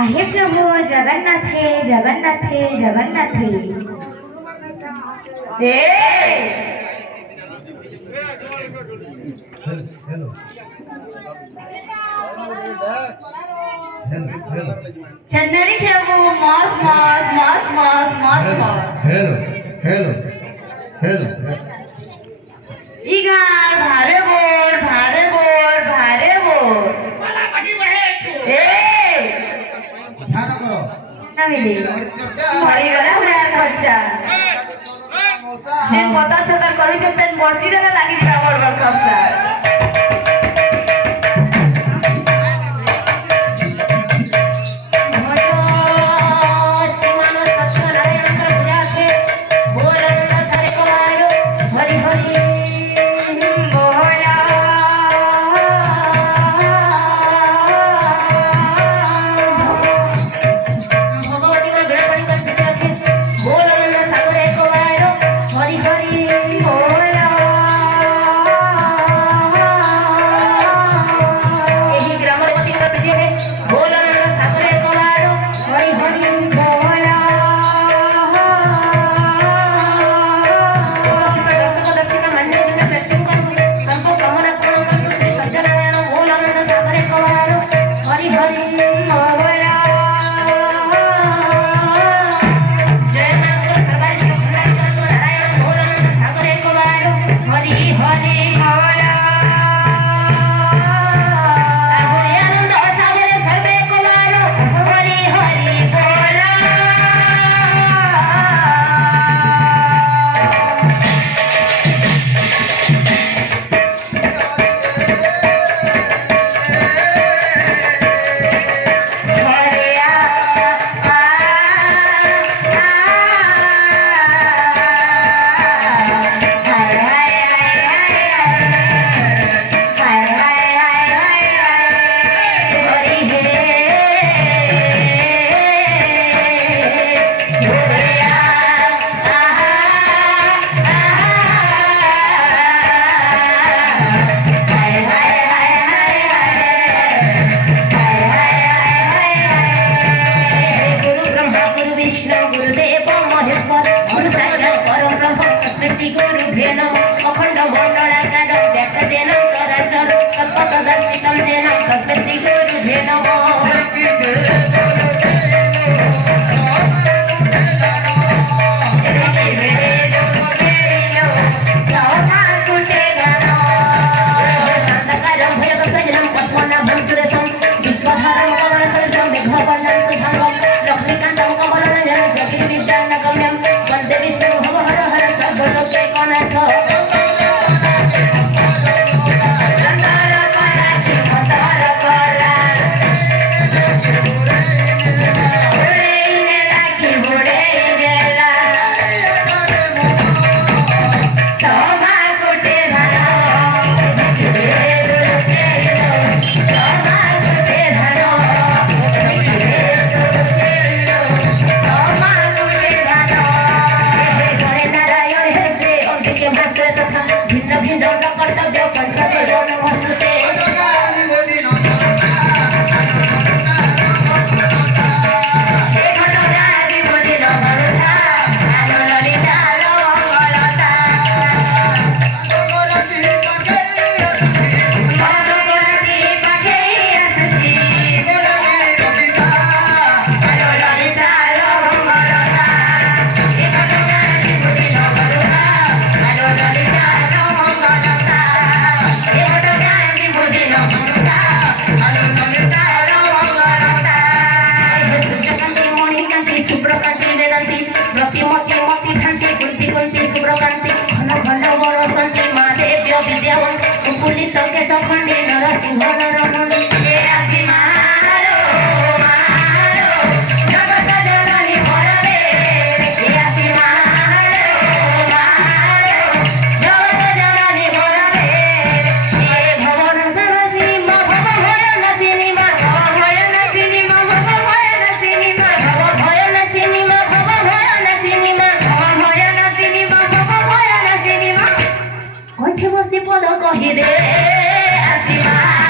आहे प्रभु जगन्नाथे जगन्नाथे जगन्नाथे चन्नरी खेळू मॉस मॉस मॉस मॉस मॉस मॉस हेलो हेलो हेलो इगा भारे बोर भारे बोर भारे बोर ध्यान करो नमिली मरी गला उडार खर्चा जे पता छतर करू जे पेन बर्सी देना लागि दिबा बड़ बड़ खर्चा ବିଦ୍ୟାବନ୍ତ ପୁଲିସ କେଶ ଖଣ୍ଡେ ନରସିଂହ ରମଣୀ ଏ ଆସି ମାଲୋ ମାଲୋ ଜଗତ ଜନନୀ ଭରବେ ଏ ଆସି ମାଲୋ ମାଲୋ ଜଗତ ଜନନୀ ଭରବେ ଏ ଭବନ ସାରଥୀ ମୋ ଭବ ଭୟ ନାସିନୀ ମୋ ଭବ ଭୟ ନାସିନୀ ମୋ ଭବ ଭୟ ନାସିନୀ ମୋ ଭବ ଭୟ ନାସିନୀ ମୋ ଭବ ଭୟ ନାସିନୀ ମୋ ଭବ ଭୟ ନାସିନୀ ମୋ ଭବ ଭୟ ନାସିନୀ ମୋ କଣ୍ଠେ ବସି ପଦ କହିଦେ ଆସିମା